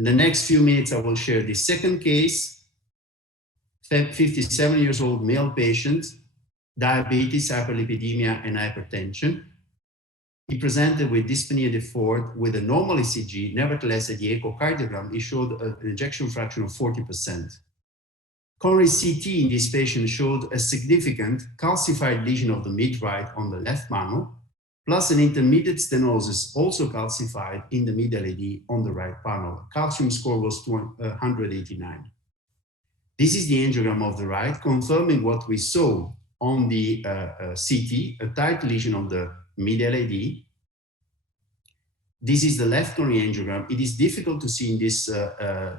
In the next few minutes, I will share the second case, 57 years old male patient, diabetes, hyperlipidemia, and hypertension. He presented with dyspnea de Ford with a normal ECG. Nevertheless, at the echocardiogram, he showed an ejection fraction of 40%. Coronary CT in this patient showed a significant calcified lesion of the mid-right on the left panel, plus an intermediate stenosis, also calcified in the mid-LAD on the right panel. Calcium score was 189. This is the angiogram of the right, confirming what we saw on the CT, a tight lesion of the mid-LAD. This is the left coronary angiogram. It is difficult to see in this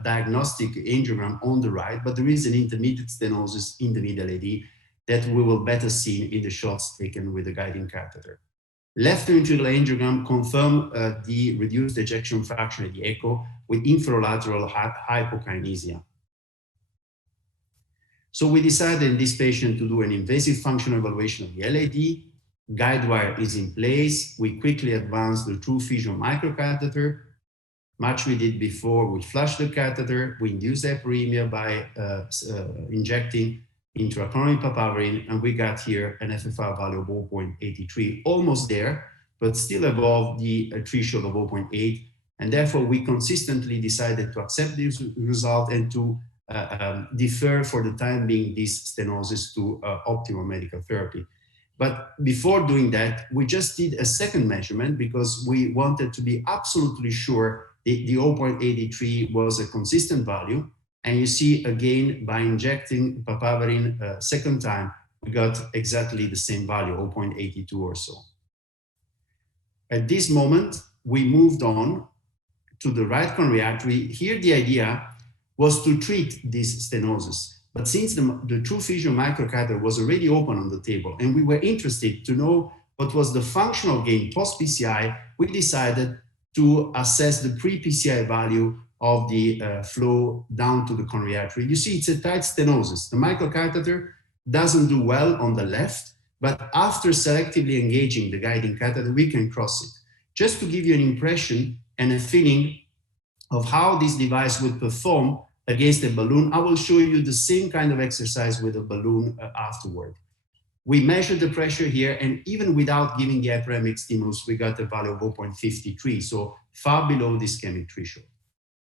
diagnostic angiogram on the right, but there is an intermediate stenosis in the mid-LAD that we will better see in the shots taken with the guiding catheter. Left ventricular angiogram confirmed the reduced ejection fraction at the echo with inferolateral hypokinesia. So we decided in this patient to do an invasive functional evaluation of the LAD. Guide wire is in place. We quickly advanced the TruePhysio Microcatheter. Much we did before. We flushed the catheter. We induced hyperemia by injecting intracoronary papaverine, and we got here an FFR value of 0.83, almost there, but still above the threshold of 0.8. And therefore, we consistently decided to accept this result and to defer for the time being this stenosis to optimal medical therapy. But before doing that, we just did a second measurement because we wanted to be absolutely sure the 0.83 was a consistent value. And you see, again, by injecting papaverine second time, we got exactly the same value, 0.82 or so. At this moment, we moved on to the right coronary artery. Here, the idea was to treat this stenosis. But since the TruePhysio Microcatheter was already open on the table and we were interested to know what was the functional gain post-PCI, we decided to assess the pre-PCI value of the flow down to the coronary artery. You see, it's a tight stenosis. The microcatheter doesn't do well on the left, but after selectively engaging the guiding catheter, we can cross it. Just to give you an impression and a feeling of how this device would perform against a balloon, I will show you the same kind of exercise with a balloon afterward. We measured the pressure here, and even without giving the hyperemic stimulus, we got a value of 0.53, so far below the ischemic threshold.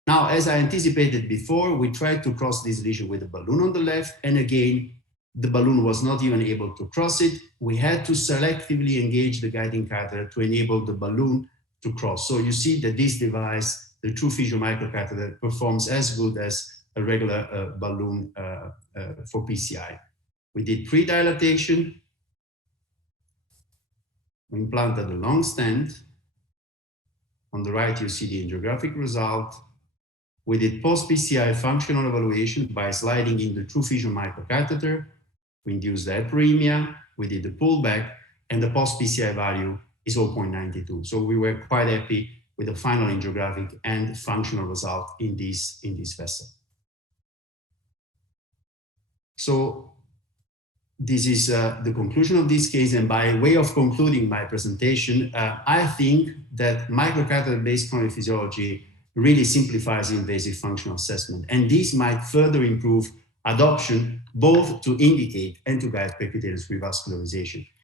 Now, as I anticipated before, we tried to cross this lesion with a balloon on the left, and again, the balloon was not even able to cross it. We had to selectively engage the guiding catheter to enable the balloon to cross. So you see that this device, the TruePhysio Microcatheter, performs as good as a regular balloon for PCI. We did pre-dilatation. We implanted a long stent. On the right, you see the angiographic result. We did post-PCI functional evaluation by sliding in the TruePhysio Microcatheter. We induced hyperemia. We did the pullback, and the post-PCI value is 0.92. So we were quite happy with the final angiographic and functional result in this vessel. So this is the conclusion of this case. And by way of concluding my presentation, I think that microcatheter-based coronary physiology really simplifies invasive functional assessment. And this might further improve adoption, both to indicate and to guide percutaneous revascularization.